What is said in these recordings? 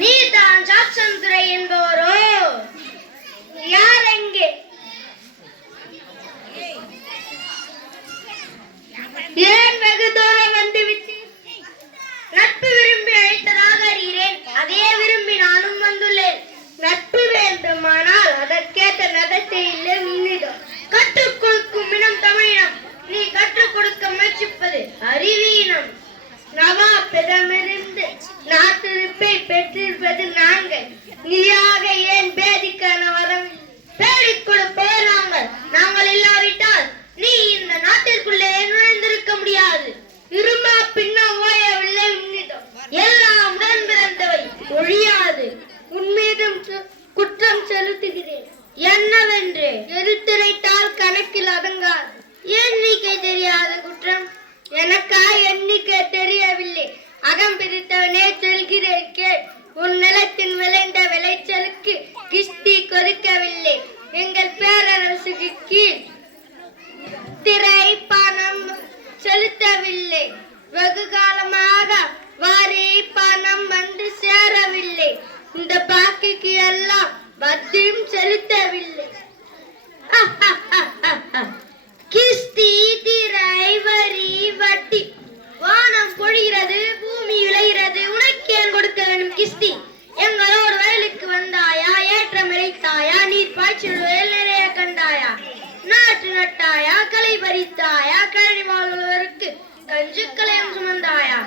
நீதான் ஜாக்சன் என்பவரோ? யார் எங்கே ஏன் வெகு தூரம் வந்து நட்பு விரும்பி அழைத்ததாக அறிகிறேன். அதே விரும்பி நானும் வந்துள்ளேன். நட்பு வேண்டுமானால் அதற்கேற்ற நடத்தை இல்லை நின்றிடும். கற்றுக் கொடுக்கும் இனம் தமிழினம். நீ கற்றுக் கொடுக்க முயற்சிப்பது அறிவீனம் நவா நாட்டிருப்பை பெற்றிருப்பது நாங்கள் நீயாக ஏன் பேதிக்கான வரவில்லை பேடிக் கொடுப்போர் நாங்கள் நாங்கள் இல்லாவிட்டால் நீ இந்த நாட்டிற்குள்ளே நுழைந்திருக்க முடியாது. இருமா பின்னா ஓயவில்லை உன்னிடம். எல்லாம் உடன் பிறந்தவை. ஒழியாது. உன்மீதும் குற்றம் செலுத்துகிறேன் என்னவென்று எடுத்துரைத்தால் கணக்கில் அடங்காது. எண்ணிக்கை தெரியாத குற்றம்? எனக்கா எண்ணிக்கை தெரியவில்லை. அகம் பிரித்தவனே சொல்கிறேன் கேள். உன் நிலத்தின் விளைந்த கிஸ்தி கொடுக்கவில்லை. எங்கள் பேரரசுக்கு கீழ் திரை பணம் செலுத்தவில்லை. வெகு காலமாக அளித்தாயா கழனி வாழ்வருக்கு கஞ்சு கலையம் சுமந்தாயா?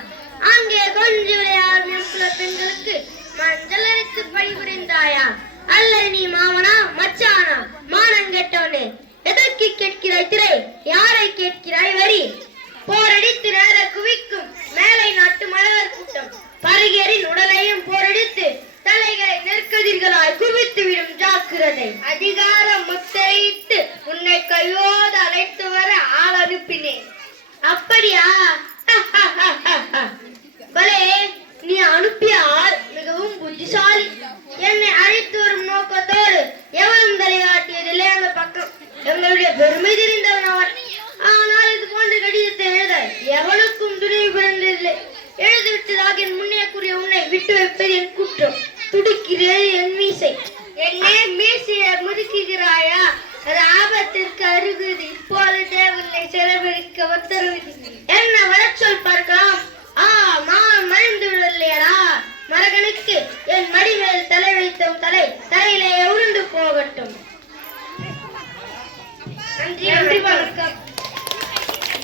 அங்கே கொஞ்சு விளையாடும் பெண்களுக்கு மஞ்சள் அரைத்து பணிபுரிந்தாயா? அல்லது நீ மாமனா மச்சானா? மானம் கெட்டவனே எதற்கு கேட்கிறாய் திரை? யாரை கேட்கிறாய் வரி? போரடித்து நேர குவிக்கும் மேலை நாட்டு மலர் கூட்டம். பருகேரின் உடலையும் போரடித்து தலைகளை நெற்கதிர்களாய் குவித்து விடும் ஜாக்கிரதை. அதிகாரம் முத்திரையிட்டு உன்னை கையோடு அழைத்து வர அப்படியா? பலே நீ அனுப்பிய ஆள் மிகவும் புத்திசாலி. என்னை அழைத்து வரும் நோக்கத்தோடு எவரும் தலையாட்டியதில்லை அந்த பக்கம். எங்களுடைய பெருமை தெரிந்தவன் அவன் ஆனால் இது போன்ற கடிதத்தை எழுத எவனுக்கும் துணிவு பிறந்ததில்லை. எழுதிவிட்டதாக என் முன்னே கூறிய உன்னை விட்டு வைப்பது என் குற்றம். துடிக்கிறது என் மீசை. என்னே மீசையை முதுக்குகிறாயா ஆபத்திற்கு அருகுது இப்பொழுதே உன்னை செலவழிக்க உத்தரவிடுகிறேன். என்ன வரச் சொல் பார்க்கலாம்.